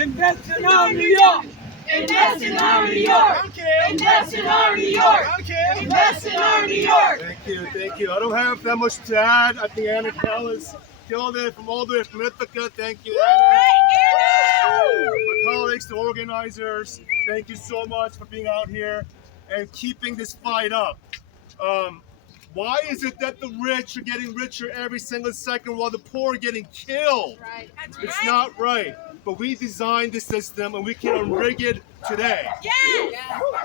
Invest in our New York. Invest in our New York. Invest in our New York. Invest in our New York. Thank you. I don't have that much to add. I think Anna Callis killed it from all the way from Ithaca. Thank you, Anna. My colleagues, the organizers, thank you so much for being out here and keeping this fight up. Why is it that the rich are getting richer every single second while the poor are getting killed? Right. It's not right. But we designed the system and we can unrig it today. Yes.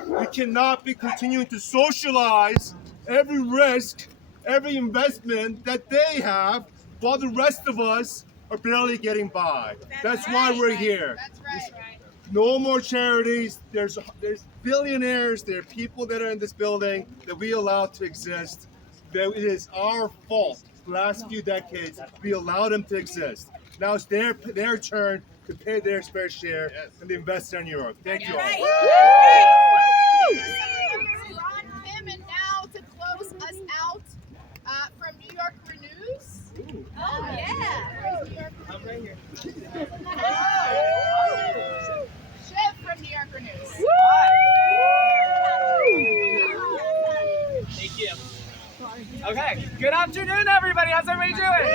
We cannot be continuing to socialize every risk, every investment that they have while the rest of us are barely getting by. That's why we're here. That's right. No more charities. There's billionaires. There are people that are in this building that we allow to exist. That it is our fault. The last few decades, we allowed them to exist. Now it's their turn to pay their fair share and invest in New York. Thank you all. Ron Kim, and now to close us out from New York Renews. Oh yeah. I'm right here. Shiv from New York Renews. Thank you. Okay, good afternoon, everybody. How's everybody doing?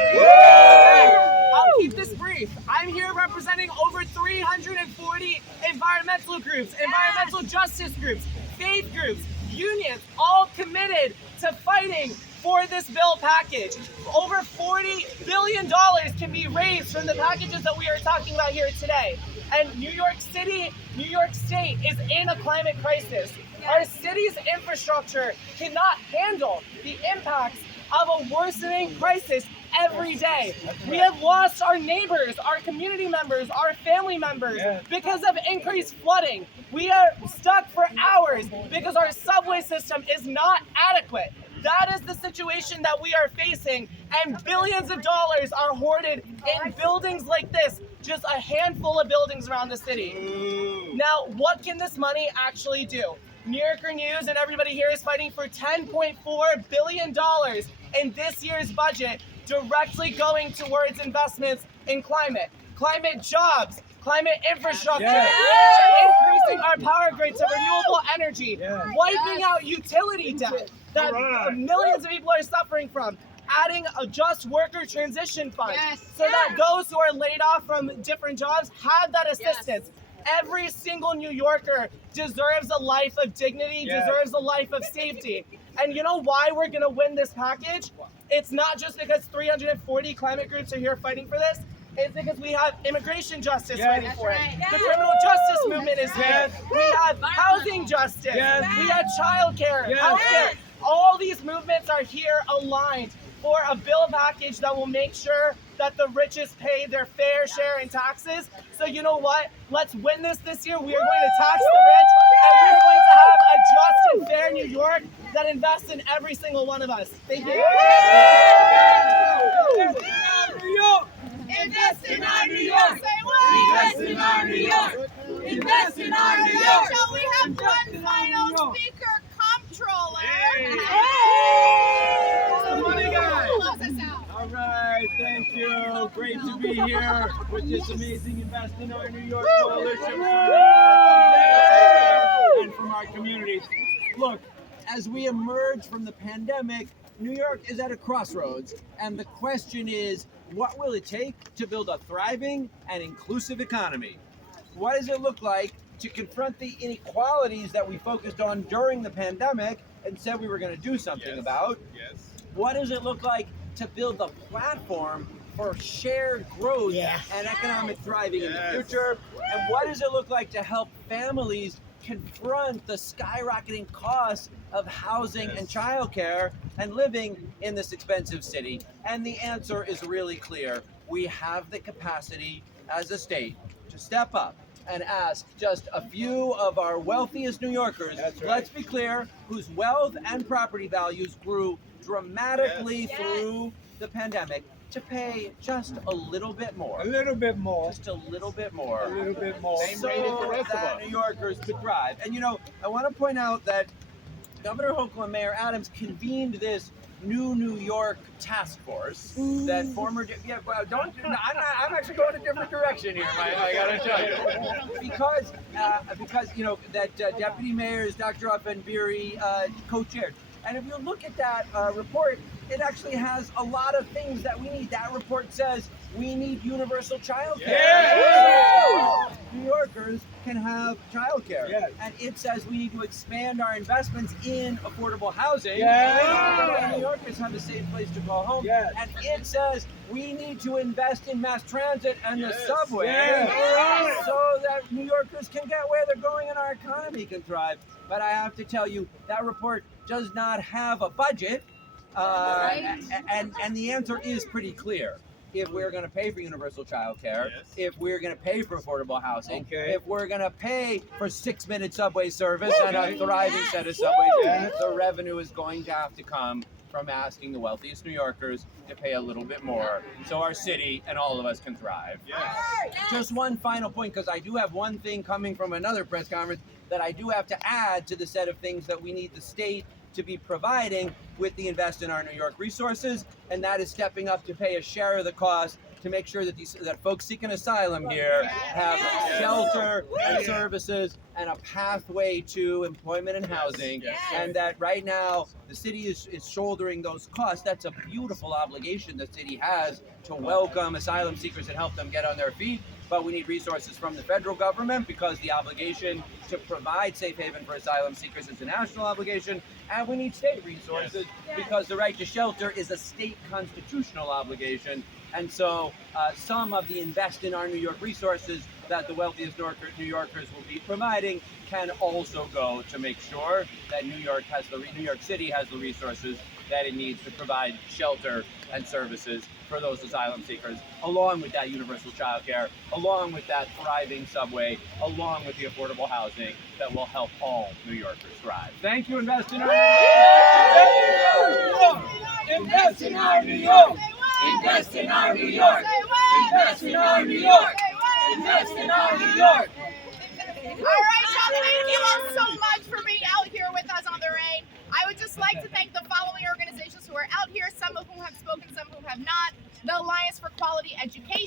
I'll keep this brief. I'm here representing over 340 environmental groups, environmental justice groups, faith groups, unions, all committed to fighting for this bill package. Over $40 billion can be raised from the packages that we are talking about here today. And New York City, New York State is in a climate crisis. Our city's infrastructure cannot handle the impacts of a worsening crisis every day. We have lost our neighbors, our community members, our family members because of increased flooding. We are stuck for hours because our subway system is not adequate. That is the situation that we are facing, and billions of dollars are hoarded in buildings like this, just a handful of buildings around the city. Now, what can this money actually do? New Yorker News and everybody here is fighting for $10.4 billion in this year's budget, directly going towards investments in climate jobs, climate infrastructure, increasing our power grid to renewable energy, wiping out utility debt that millions of people are suffering from, adding a just worker transition fund so that those who are laid off from different jobs have that assistance. Every single New Yorker deserves a life of dignity, deserves a life of safety. And you know why we're going to win this package? It's not just because 340 climate groups are here fighting for this. It's because we have immigration justice fighting for it. The criminal justice movement is here. We have housing justice. We have childcare, healthcare. All these movements are here aligned for a bill package that will make sure that the richest pay their fair share in taxes. So you know what? Let's win this year. We are going to tax the rich, and we are going to have a just and fair New York that invests in every single one of us. Thank you. Invest in our New York. Say what? Invest in our New York. Invest in our New York. Shall we have one final speaker, comptroller? Money guy. Close us out. All right, thank you. Great to be here with this amazing Invest in Our New York coalition. And from our communities. Look, as we emerge from the pandemic, New York is at a crossroads, and the question is, what will it take to build a thriving and inclusive economy? What does it look like to confront the inequalities that we focused on during the pandemic and said we were going to do something about? What does it look like to build the platform for shared growth and economic thriving in the future? And what does it look like to help families confront the skyrocketing costs of housing and childcare and living in this expensive city? And the answer is really clear. We have the capacity as a state to step up and ask just a few of our wealthiest New Yorkers, let's be clear, whose wealth and property values grew dramatically through the pandemic, to pay just a little bit more. A little bit more. Just a little bit more. A little bit more. So that New Yorkers could thrive. And you know, I want to point out that Governor Hochul and Mayor Adams convened this New York task force that former I'm actually going a different direction here. I gotta tell you, because that Deputy Mayors Dr. Afenbiri co-chaired. And if you look at that report, it actually has a lot of things that we need. That report says we need universal child care. Yeah. New Yorkers can have child care. Yes. And it says we need to expand our investments in affordable housing. Yes. New Yorkers have a safe place to call home. Yes. And it says we need to invest in mass transit and the subway so that New Yorkers can get where they're going and our economy can thrive. But I have to tell you, that report does not have a budget. And the answer is pretty clear. If we're going to pay for universal child care, if we're going to pay for affordable housing, if we're going to pay for 6-minute subway service and a thriving set of subways, the revenue is going to have to come from asking the wealthiest New Yorkers to pay a little bit more so our city and all of us can thrive. Just one final point, because I do have one thing coming from another press conference that I do have to add to the set of things that we need the state to be providing with the Invest in Our New York resources, and that is stepping up to pay a share of the cost to make sure that that folks seeking asylum here have shelter and services and a pathway to employment and housing, and that right now the city is shouldering those costs. That's a beautiful obligation the city has to welcome asylum seekers and help them get on their feet. But we need resources from the federal government because the obligation to provide safe haven for asylum seekers is a national obligation, and we need state resources because the right to shelter is a state constitutional obligation. And so some of the Invest in Our New York resources that the wealthiest New Yorkers will be providing can also go to make sure that New York City has the resources that it needs to provide shelter and services for those asylum seekers, along with that universal child care, along with that thriving subway, along with the affordable housing that will help all New Yorkers thrive. Thank you, Invest in Our New York! Invest in Our New York! Invest in Our New York! Invest in Our New York! Invest in Our New York! All right, y'all, thank you all so much for being out here with us on the rain. I would just like to thank the following organizations who are out here, some of whom have spoken, some who have not. The Alliance for Quality Education,